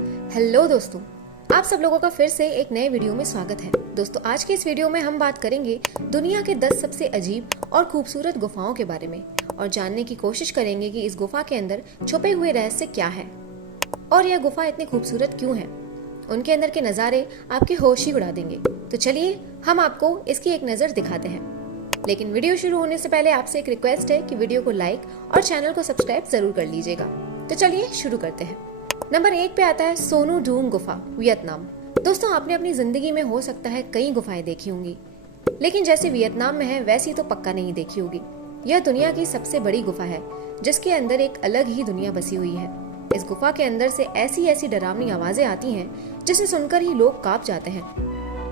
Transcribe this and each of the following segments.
Hello दोस्तों, आप सब लोगों का फिर से एक नए वीडियो में स्वागत है। दोस्तों, आज के इस वीडियो में हम बात करेंगे दुनिया के 10 सबसे अजीब और खूबसूरत गुफाओं के बारे में और जानने की कोशिश करेंगे कि इस गुफा के अंदर छुपे हुए रहस्य क्या है और यह गुफा इतनी खूबसूरत क्यों है। उनके अंदर के नज़ारे आपके होश ही उड़ा देंगे। तो चलिए हम आपको इसकी एक नज़र दिखाते हैं। लेकिन वीडियो शुरू होने से पहले आपसे एक रिक्वेस्ट है कि वीडियो को लाइक और चैनल को सब्सक्राइब जरूर कर लीजिएगा। तो चलिए शुरू करते हैं। नंबर 1 पे आता है सोनू डूंग गुफा, वियतनाम। दोस्तों, आपने अपनी जिंदगी में हो सकता है कई गुफाएं देखी होंगी, लेकिन जैसे वियतनाम में है वैसी तो पक्का नहीं देखी होगी। यह दुनिया की सबसे बड़ी गुफा है जिसके अंदर एक अलग ही दुनिया बसी हुई है। इस गुफा के अंदर से ऐसी ऐसी डरावनी आवाजें आती हैं जिसे सुनकर ही लोग कांप जाते हैं।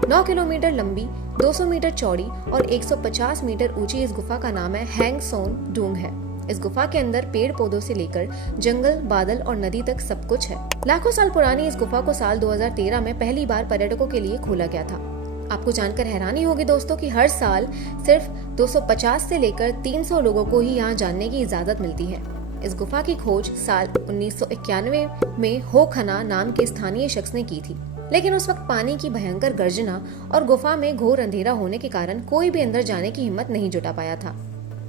9 किलोमीटर लंबी, 200 मीटर चौड़ी और 150 मीटर ऊंची इस गुफा का नाम है हैंग सोन डूंग है। इस गुफा के अंदर पेड़ पौधों से लेकर जंगल, बादल और नदी तक सब कुछ है। लाखों साल पुरानी इस गुफा को साल 2013 में पहली बार पर्यटकों के लिए खोला गया था। आपको जानकर हैरानी होगी दोस्तों कि हर साल सिर्फ 250 से लेकर 300 लोगों को ही यहाँ जानने की इजाजत मिलती है। इस गुफा की खोज साल 1991 में हो खना नाम के स्थानीय शख्स ने की थी, लेकिन उस वक्त पानी की भयंकर गर्जना और गुफा में घोर अंधेरा होने के कारण कोई भी अंदर जाने की हिम्मत नहीं जुटा पाया था।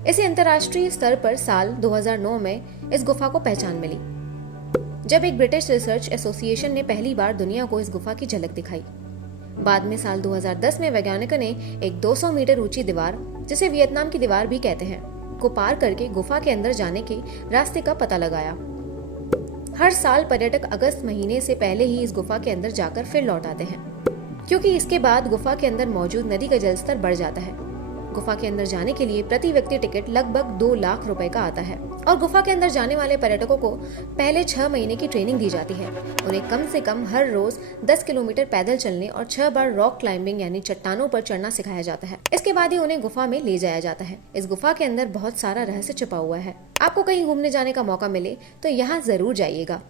इसे अंतर्राष्ट्रीय स्तर पर साल 2009 में इस गुफा को पहचान मिली, जब एक ब्रिटिश रिसर्च एसोसिएशन ने पहली बार दुनिया को इस गुफा की झलक दिखाई। बाद में साल 2010 में वैज्ञानिकों ने एक 200 मीटर ऊंची दीवार, जिसे वियतनाम की दीवार भी कहते हैं, को पार करके गुफा के अंदर जाने के रास्ते का पता लगाया। हर साल पर्यटक अगस्त महीने से पहले ही इस गुफा के अंदर जाकर फिर लौट आते हैं, क्योंकि इसके बाद गुफा के अंदर मौजूद नदी का जलस्तर बढ़ जाता है। गुफा के अंदर जाने के लिए प्रति व्यक्ति टिकट लगभग 2 लाख रुपए का आता है और गुफा के अंदर जाने वाले पर्यटकों को पहले 6 महीने की ट्रेनिंग दी जाती है। उन्हें कम से कम हर रोज 10 किलोमीटर पैदल चलने और 6 बार रॉक क्लाइंबिंग यानी चट्टानों पर चढ़ना सिखाया जाता है। इसके बाद ही उन्हें गुफा में ले जाया जाता है। इस गुफा के अंदर बहुत सारा रहस्य छुपा हुआ है। आपको कहीं घूमने जाने का मौका मिले तो यहाँ जरूर जाइएगा।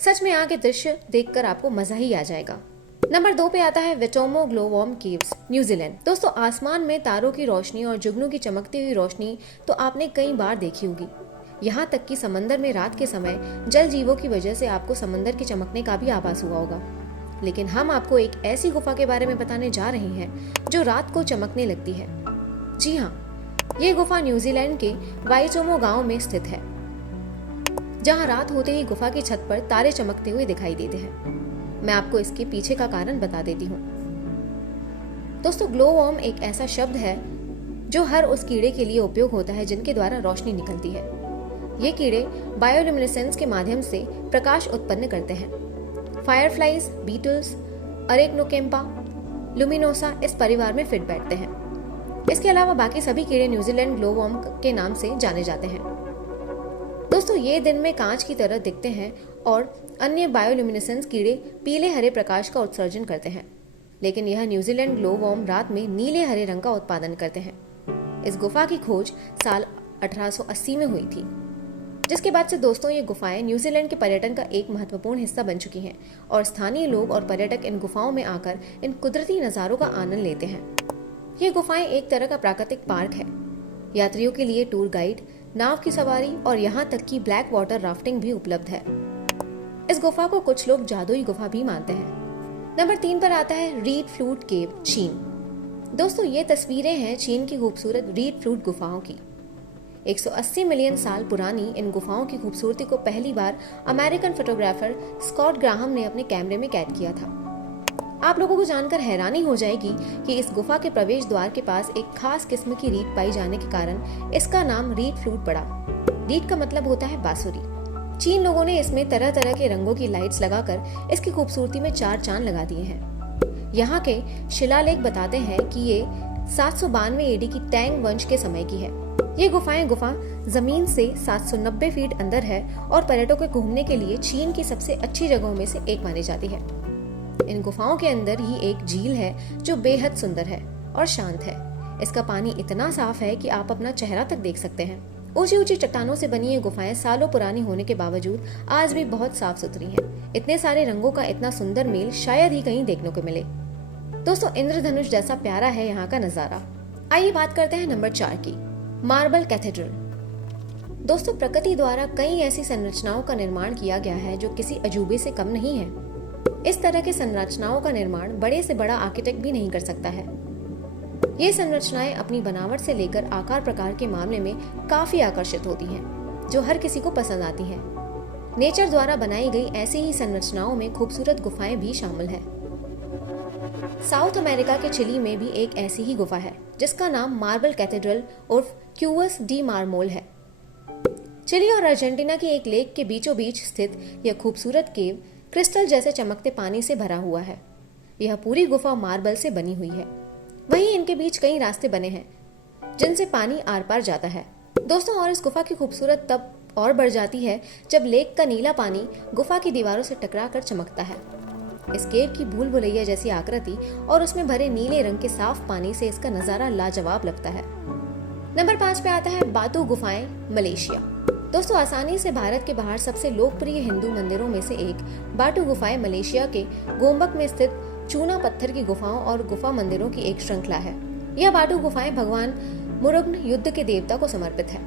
सच में यहाँ के दृश्य देखकर आपको मजा ही आ जाएगा। नंबर 2 पे आता है वेटोमो ग्लोवॉर्म केव्स, न्यूजीलैंड। दोस्तों, आसमान में तारों की रोशनी और जुगनू की चमकती हुई रोशनी तो आपने कई बार देखी होगी। यहाँ तक कि समंदर में रात के समय जल जीवों की वजह से आपको समंदर के चमकने का भी आभास हुआ होगा। लेकिन हम आपको एक ऐसी गुफा के बारे में बताने जा रहे हैं जो रात को चमकने लगती है। जी हाँ, ये गुफा न्यूजीलैंड के वाइटोमो गाँव में स्थित है, जहाँ रात होते ही गुफा की छत पर तारे चमकते हुए दिखाई देते हैं। मैं आपको इसके पीछे का कारण बता देती हूँ। दोस्तों, ग्लोवॉर्म एक ऐसा शब्द है जो हर उस कीड़े के लिए उपयोग होता है जिनके द्वारा रोशनी निकलती है। ये कीड़े बायोल्यूमिनेसेंस के माध्यम से प्रकाश उत्पन्न करते हैं। फायरफ्लाइज, बीटल्स, अरेक्नोकेम्पा, लुमिनोसा इस परिवार में फिट बैठते हैं। इसके अलावा बाकी सभी कीड़े न्यूजीलैंड ग्लोवॉर्म के नाम से जाने जाते हैं। दोस्तों, ये दिन में कांच की तरह दिखते हैं और अन्य बायोल्यूमिनेसेंस कीड़े पीले हरे प्रकाश का उत्सर्जन करते हैं, लेकिन यह न्यूजीलैंड ग्लोवॉर्म रात में नीले हरे रंग का उत्पादन करते हैं। इस गुफा की खोज साल 1880 में हुई थी, जिसके बाद से दोस्तों ये गुफाएं न्यूजीलैंड के पर्यटन का एक महत्वपूर्ण हिस्सा बन चुकी हैं और स्थानीय लोग और पर्यटक इन गुफाओं में आकर इन कुदरती नज़ारों का आनंद लेते हैं। ये गुफाएं एक तरह का प्राकृतिक पार्क है। यात्रियों के लिए टूर गाइड, नाव की सवारी और यहाँ तक कि ब्लैक वाटर राफ्टिंग भी उपलब्ध है। इस गुफा को कुछ लोग जादुई गुफा भी मानते हैं। नंबर 3 पर आता है रीड फ्लूट केव, चीन। दोस्तों, ये तस्वीरें हैं चीन की खूबसूरत रीड फ्लूट गुफाओं की। 180 मिलियन साल पुरानी इन गुफाओं की खूबसूरती को पहली बार अमेरिकन फोटोग्राफर स्कॉट ग्राहम ने अपने कैमरे में कैद किया था। आप लोगों को जानकर हैरानी हो जाएगी कि इस गुफा के प्रवेश द्वार के पास एक खास किस्म की रीड पाई जाने के कारण इसका नाम रीड फ्लूट पड़ा। रीड का मतलब होता है बांसुरी। चीन लोगों ने इसमें तरह तरह के रंगों की लाइट्स लगाकर इसकी खूबसूरती में 4 चांद लगा दिए हैं। यहाँ के शिलालेख बताते हैं कि ये 792 एडी की टैंग वंश के समय की है। ये गुफा जमीन से 790 फीट अंदर है और पर्यटकों को घूमने के लिए चीन की सबसे अच्छी जगहों में से एक मानी जाती है। इन गुफाओं के अंदर ही एक झील है जो बेहद सुंदर है और शांत है। इसका पानी इतना साफ है कि आप अपना चेहरा तक देख सकते हैं। ऊंची ऊंची चट्टानों से बनी ये गुफाएं सालों पुरानी होने के बावजूद आज भी बहुत साफ सुथरी हैं। इतने सारे रंगों का इतना सुंदर मेल शायद ही कहीं देखने को मिले। दोस्तों, इंद्रधनुष जैसा प्यारा है यहाँ का नजारा। आइए बात करते हैं नंबर 4 की, मार्बल कैथेड्रल। दोस्तों, प्रकृति द्वारा कई ऐसी संरचनाओं का निर्माण किया गया है जो किसी अजूबे से कम नहीं है। इस तरह के संरचनाओं का निर्माण बड़े से बड़ा आर्किटेक्ट भी नहीं कर सकता है। ये संरचनाएं अपनी बनावट से लेकर आकार प्रकार के मामले में काफी आकर्षित होती हैं, जो हर किसी को पसंद आती हैं। नेचर द्वारा बनाई गई ऐसी ही संरचनाओं में खूबसूरत गुफाएं भी शामिल हैं। साउथ अमेरिका के चिली में भी एक ऐसी ही गुफा है, जिसका नाम मार्बल कैथेड्रल उर्फ क्यूवस डी मार्मोल है। चिली और अर्जेंटीना की एक लेक के बीचों बीच स्थित यह खूबसूरत केव क्रिस्टल जैसे चमकते पानी से भरा हुआ है। यह पूरी गुफा मार्बल से बनी हुई है। वहीं इनके बीच कई रास्ते बने हैं, जिनसे पानी आर पार जाता है। दोस्तों, और इस गुफा की खूबसूरत तब और बढ़ जाती है जब लेक का नीला पानी गुफा की दीवारों से टकरा कर चमकता है। इस केव की भूल भुलैया जैसी आकृति और उसमें भरे नीले रंग के साफ पानी से इसका नजारा लाजवाब लगता है। नंबर 5 पे आता है बातू गुफाएं, मलेशिया। दोस्तों, आसानी से भारत के बाहर सबसे लोकप्रिय हिंदू मंदिरों में से एक बाटू गुफाएं मलेशिया के गोम्बक में स्थित चूना पत्थर की गुफाओं और गुफा मंदिरों की एक श्रृंखला है। यह बाटू गुफाएं भगवान मुरुगन युद्ध के देवता को समर्पित है।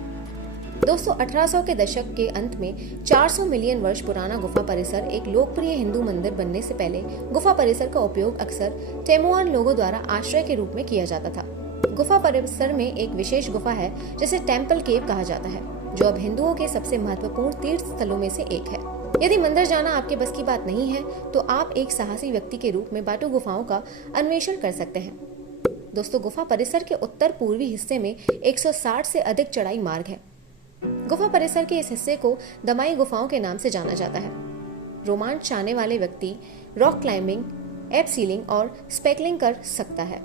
दोस्तों, 1800 के दशक के अंत में 400 मिलियन वर्ष पुराना गुफा परिसर एक लोकप्रिय हिंदू मंदिर बनने से पहले गुफा परिसर का उपयोग अक्सर टेमुआन लोगों द्वारा आश्रय के रूप में किया जाता था। गुफा परिसर में एक विशेष गुफा है जिसे टेम्पल केव कहा जाता है, जो अब हिंदुओं के सबसे महत्वपूर्ण तीर्थ स्थलों में से एक है। यदि मंदिर जाना आपके बस की बात नहीं है, तो आप एक साहसी व्यक्ति के रूप में बाटू गुफाओं का अन्वेषण कर सकते हैं। दोस्तों, गुफा परिसर के उत्तर पूर्वी हिस्से में 160 से अधिक चढ़ाई मार्ग है। गुफा परिसर के इस हिस्से को दमाई गुफाओं के नाम से जाना जाता है। रोमांच चाहने वाले व्यक्ति रॉक क्लाइंबिंग, एबसीलिंग और स्पेकलिंग कर सकता है।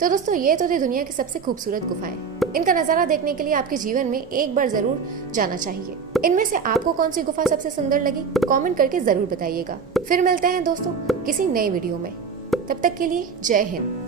तो दोस्तों, ये तो थी दुनिया की सबसे खूबसूरत गुफाएं। इनका नजारा देखने के लिए आपके जीवन में एक बार जरूर जाना चाहिए। इनमें से आपको कौन सी गुफा सबसे सुंदर लगी, कमेंट करके जरूर बताइएगा। फिर मिलते हैं दोस्तों किसी नए वीडियो में। तब तक के लिए जय हिंद।